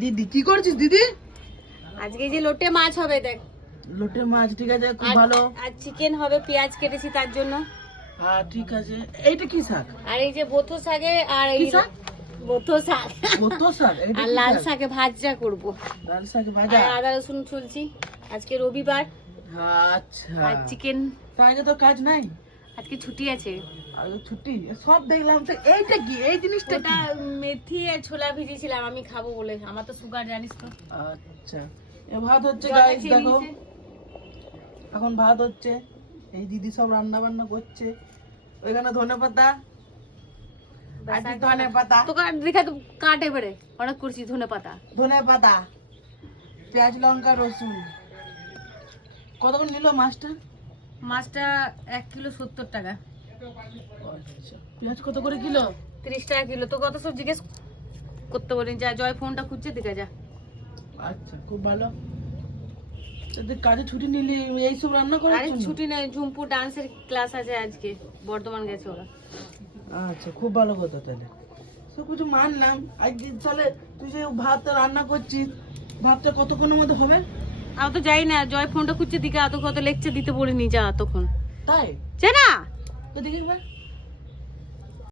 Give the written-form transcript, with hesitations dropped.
দিদি কি করছিস দিদি? আজকে যে লোটে মাছ হবে দেখ। লোটে মাছ, ঠিক আছে, খুব ভালো। আর চিকেন হবে, পেঁয়াজ কেটেছি তার জন্য। হ্যাঁ ঠিক আছে। এইটা কি শাক? আর এই যে বোথো শাকে আর এই কি শাক? বোথো শাক কত শাক? এইটা আর কি লাল শাক? শাকে ভাজা করব। লাল শাক ভাজা। আর আদা রসুন ছুলছি। আজকে রবিবার। আচ্ছা। আর চিকেন। আজকে তো কাজ নাই? আজকে ছুটি আছে। আজকে ছুটি? সব দেখলাম তো। এইটা কি? এই জিনিসটা কি? ওটা মেথি আর ছোলা ভিজিয়েছিলাম আমি খাবো বলে, আমার তো সুগার জানিস তো। আচ্ছা। এ ভাত হচ্ছে জলটা গাইস, খেয়ে দেখো। নিয়েছে। এখন ভাত হচ্ছে। এই দিদি সব রান্না বান্না করছে। ওইখানে ধনেপাতা। আজকে ধনেপাতা। তো দেখা তো কাট এবারে অনেক করছি ধনে পাতা। ধনেপাতা, পেঁয়াজ লঙ্কা রসুন। কত করে নিল মাছটা? মাছটা 1 কিলো 70 টাকা। আচ্ছা। পেঁয়াজ কত করে কিলো? 30 টাকা কিলো। তো কত সব জিজ্ঞেস করতে বলি, যা জয় ফোনটা খুঁজছে দেখা যা। আচ্ছা, খুব ভালো। তুই কাজে ছুটি নিলি এইসব রান্না করার আরে জন্য? ছুটি নেই, ঝুম্পু ডান্সের ক্লাস আছে আজকে, বর্ধমান গেছে ওরা। আচ্ছা, খুব ভালো কথা। তাহলে সব কিছু মানলাম। আজকে তাহলে তুই যে ভাতটা রান্না করছিস, ভাতটা কতক্ষণের মধ্যে হবে? আমি তো যাই না, জয় ফোনটা খুঁজছে দিকে, এত কত লেকচার দিতে বলিনি যা তখন। তাই? যা না। তো দেখি একবার।